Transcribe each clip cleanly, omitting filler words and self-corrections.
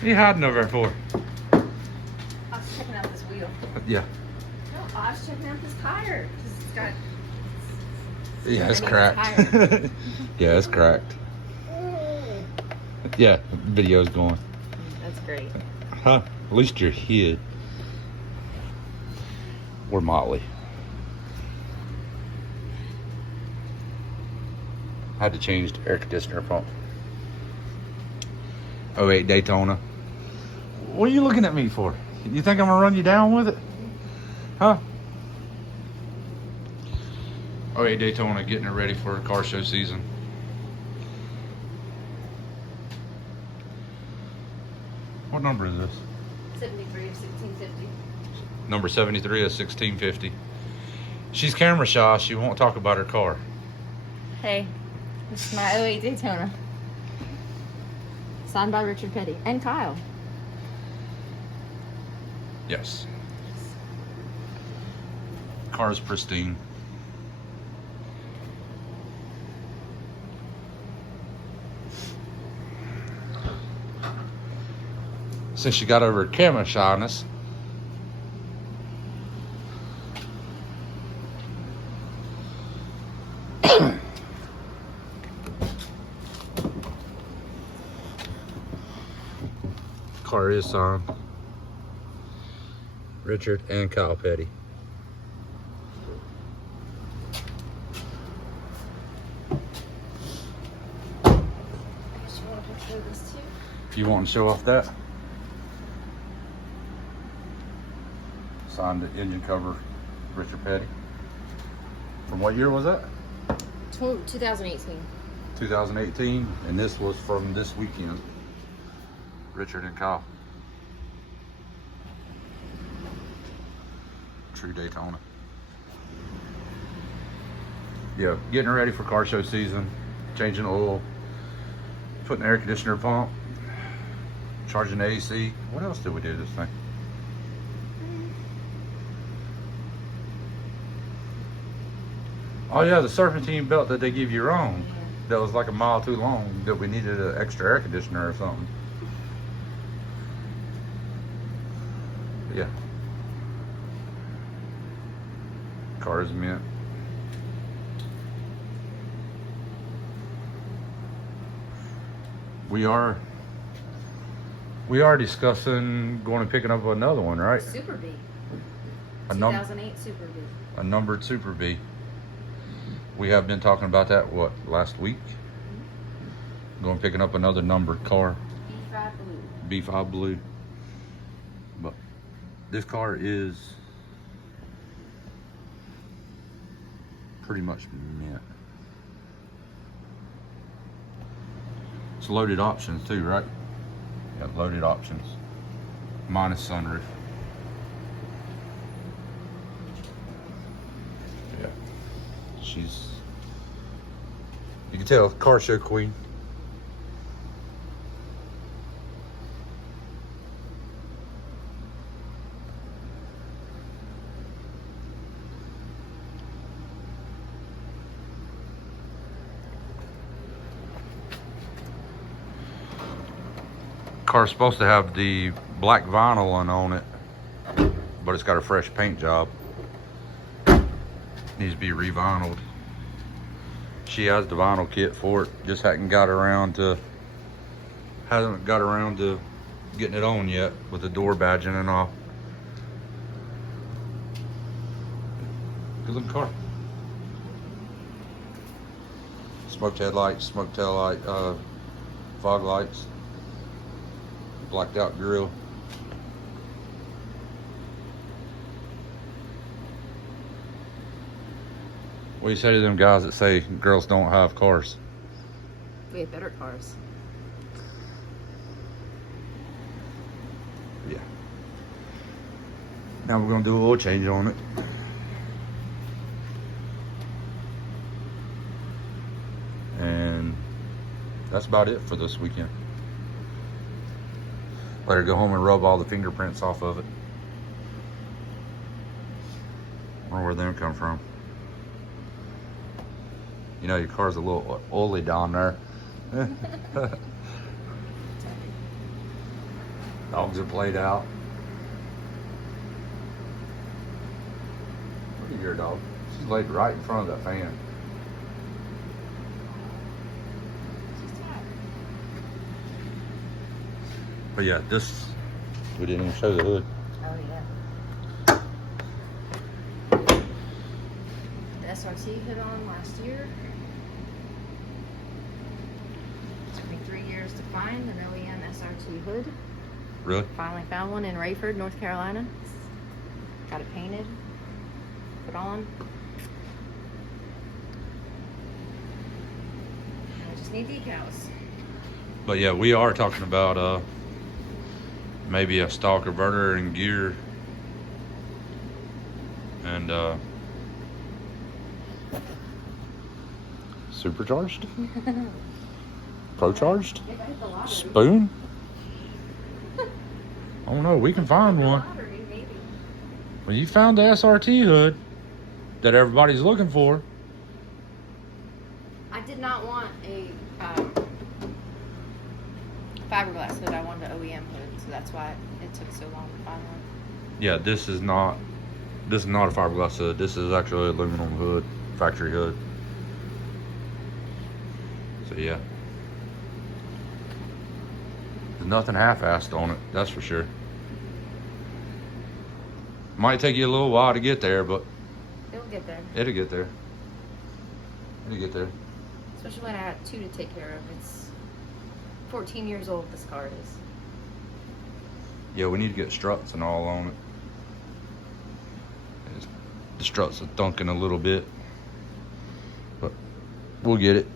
What are you hiding over there for? I was checking out this wheel. Yeah. No, I was checking out this tire. 'Cause it's got. Yeah, it's I mean, cracked. Yeah, it's cracked. Yeah, video's going. That's great. Huh? At least you're hid. We're motley. Had to change the air conditioner pump. 08 Daytona. What are you looking at me for? You think I'm gonna run you down with it? Huh? 08 Daytona, getting it ready for car show season. What number is this? 73 of 1650. Number 73 of 1650. She's camera shy. She won't talk about her car. Hey, this is my 08 Daytona. Signed by Richard Petty and Kyle. Yes. Car is pristine. Since she got over her camera shyness, car is signed Richard and Kyle Petty. If you want to show off that, signed the engine cover, Richard Petty. From what year was that? 2018. 2018, and this was from this weekend. Richard and Kyle. True Daytona. Yeah, getting ready for car show season, changing oil, putting the air conditioner pump, charging the AC. What else did we do this thing? Oh yeah, the serpentine belt that they give you wrong. That was like a mile too long, that we needed an extra air conditioner or something. Yeah. Car is mint. We are discussing going and picking up another one, right? Super B. A 2008 Super B. A numbered Super B. We have been talking about that, what, last week? Going picking up another numbered car. B5 Blue. B5 Blue. But this car is pretty much mint. It's loaded options too, right? Yeah, loaded options. Minus sunroof. Yeah. She's, you can tell, car show queen. Car's supposed to have the black vinyl on it, but it's got a fresh paint job. Needs to be re-vinyled. She has the vinyl kit for it, just hasn't got around to getting it on yet with the door badging and all. Good looking car. Smoked headlights, smoked tail light, fog lights. Blacked out grill. What do you say to them guys that say girls don't have cars? We have better cars. Yeah. Now we're gonna do a little change on it. And that's about it for this weekend. Let her go home and rub all the fingerprints off of it. I wonder where them come from. You know, your car's a little oily down there. Dogs are played out. Look at your dog. She's laid right in front of that fan. She's tired. But yeah, this, we didn't even show the hood. Oh yeah. The SRT hit on last year. It took me 3 years to find an OEM SRT hood. Really? Finally found one in Rayford, North Carolina. Got it painted, put on. I just need decals. But yeah, we are talking about maybe a stock converter and gear and supercharged, pro-charged, If I hit the lottery. spoon. I don't know. We can find The one. lottery, maybe. Well, you found the SRT hood that everybody's looking for. I did not want a fiberglass hood. I wanted an OEM hood, so that's why it took so long to find one. Yeah, this is not a fiberglass hood. This is actually an aluminum hood, factory hood. So yeah, there's nothing half-assed on it, that's for sure. Might take you a little while to get there, but It'll get there. it'll get there. It'll get there. Especially when I have two to take care of. It's 14 years old, this car is. Yeah, we need to get struts and all on it. The struts are thunking a little bit, but we'll get it.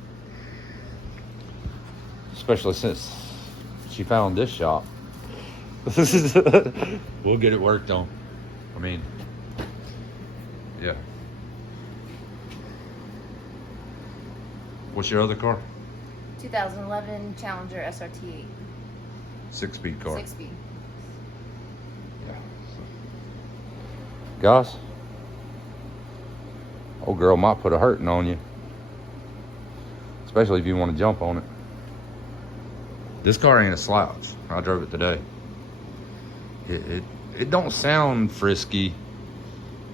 Especially since she found this shop. We'll get it worked on. I mean, yeah. What's your other car? 2011 Challenger SRT8. 6-speed car. 6-speed. Yeah. Guys, old girl might put a hurting on you, especially if you want to jump on it. This car ain't a slouch. I drove it today. It don't sound frisky.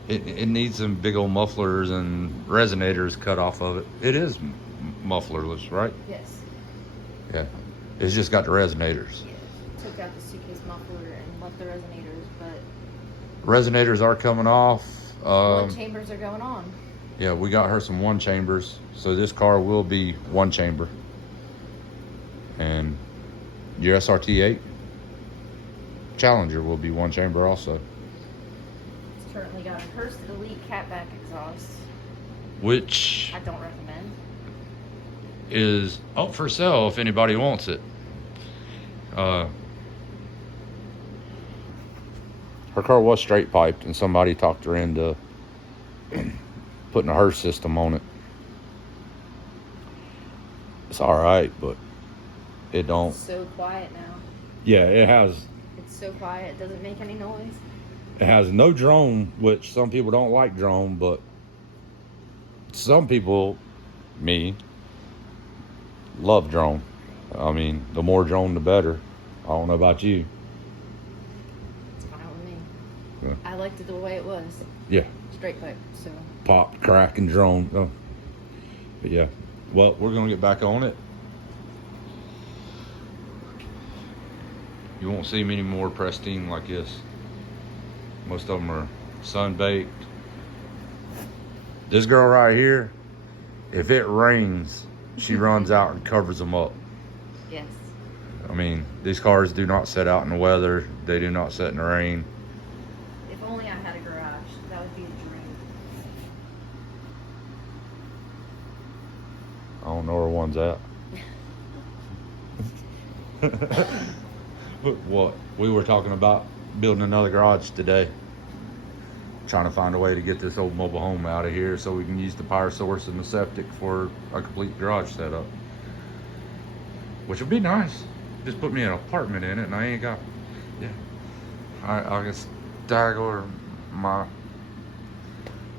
It needs some big old mufflers and resonators cut off of it. It is mufflerless, right? Yes. Yeah. It's just got the resonators. Yeah. Took out the suitcase muffler and left the resonators, but Resonators are coming off. one chambers are going on. Yeah, we got her some one chambers, so this car will be one chamber. And your SRT8 Challenger will be one chamber also. It's currently got a Hurst Elite catback exhaust. Which I don't recommend. is up for sale if anybody wants it. Her car was straight piped and somebody talked her into putting a Hurst system on it. It's alright, but it don't. It's so quiet now. Yeah, it has. It's so quiet. It doesn't make any noise. It has no drone, which some people don't like drone, but some people, me, love drone. I mean, the more drone, the better. I don't know about you. It's fine with me. Yeah. I liked it the way it was. Yeah. Straight pipe, so. Pop, crack, and drone. Oh. But yeah. Well, we're going to get back on it. You won't see many more pristine like this. Most of them are sun-baked. This girl right here, if it rains, she runs out and covers them up. Yes. I mean, these cars do not set out in the weather. They do not set in the rain. If only I had a garage, that would be a dream. I don't know where one's at. What? We were talking about building another garage today. Trying to find a way to get this old mobile home out of here so we can use the power source and the septic for a complete garage setup. Which would be nice. Just put me an apartment in it and I ain't got, yeah. I can stagger my, I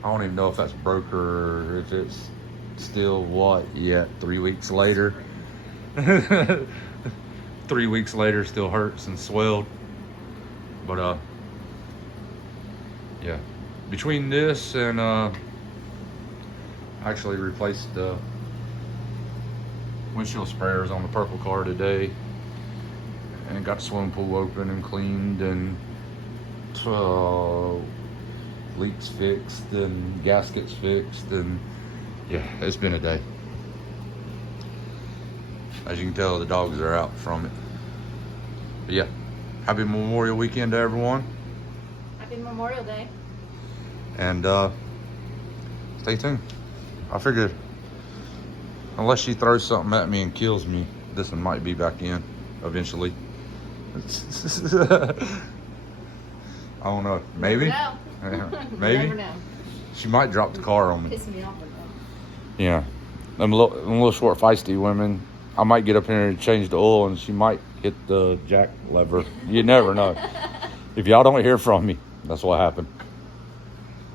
don't even know if that's broker or if it's still what yet, 3 weeks later. 3 weeks later, still hurts and swelled. But yeah, between this and actually replaced the windshield sprayers on the purple car today, and got the swimming pool open and cleaned, and leaks fixed and gaskets fixed, and yeah, it's been a day. As you can tell, the dogs are out from it. But yeah, happy Memorial Weekend to everyone. Happy Memorial Day. And stay tuned. I figured, unless she throws something at me and kills me, this one might be back in eventually. I don't know. Maybe. No. Yeah, maybe. Never know. She might drop the car on me. Piss me off with that. Yeah. Them little short, feisty women. I might get up here and change the oil, and she might hit the jack lever. You never know. If y'all don't hear from me, that's what happened.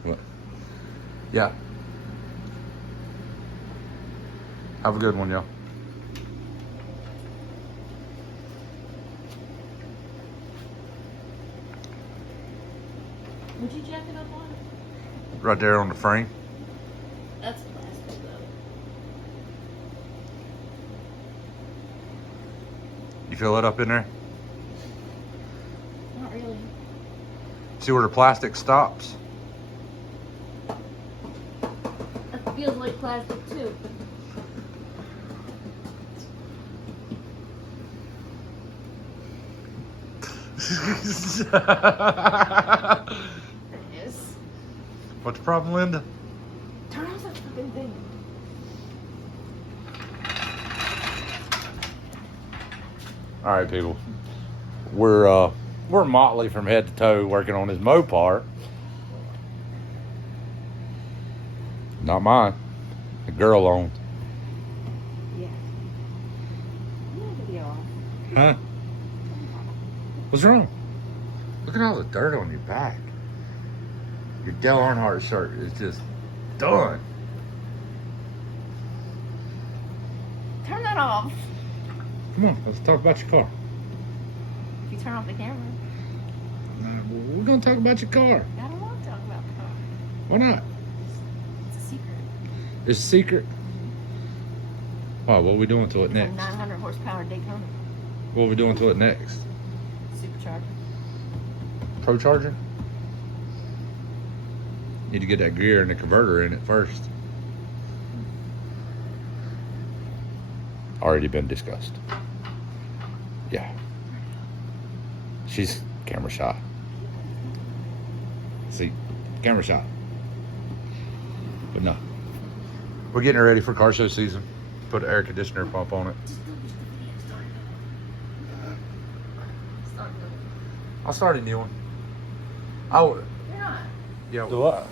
But, yeah. Have a good one, y'all. Would you jack it up on? Right there on the frame. That's plastic though. You feel it up in there? Not really. See where the plastic stops? That feels like plastic too. It is. What's the problem, Linda? Turn off that fucking thing. All right, people. We're motley from head to toe working on his mopar. Not mine. The girl owned. Yeah. Video off. Huh? What's wrong? Look at all the dirt on your back. Your Dale Earnhardt shirt is just done. Turn that off. Come on, let's talk about your car. If you turn off the camera. We're gonna talk about your car. I don't want to talk about the car. Why not? It's a secret. It's a secret. Oh, what are we doing to it It's a next? 900 horsepower Daytona. What are we doing to it next? Supercharger. Pro charger? Need to get that gear and the converter in it first. Already been discussed. Yeah. She's camera shy. See, camera shy. But no. We're getting ready for car show season. Put an air conditioner pump on it. I'll start a new one. You're not. Yeah. Do what?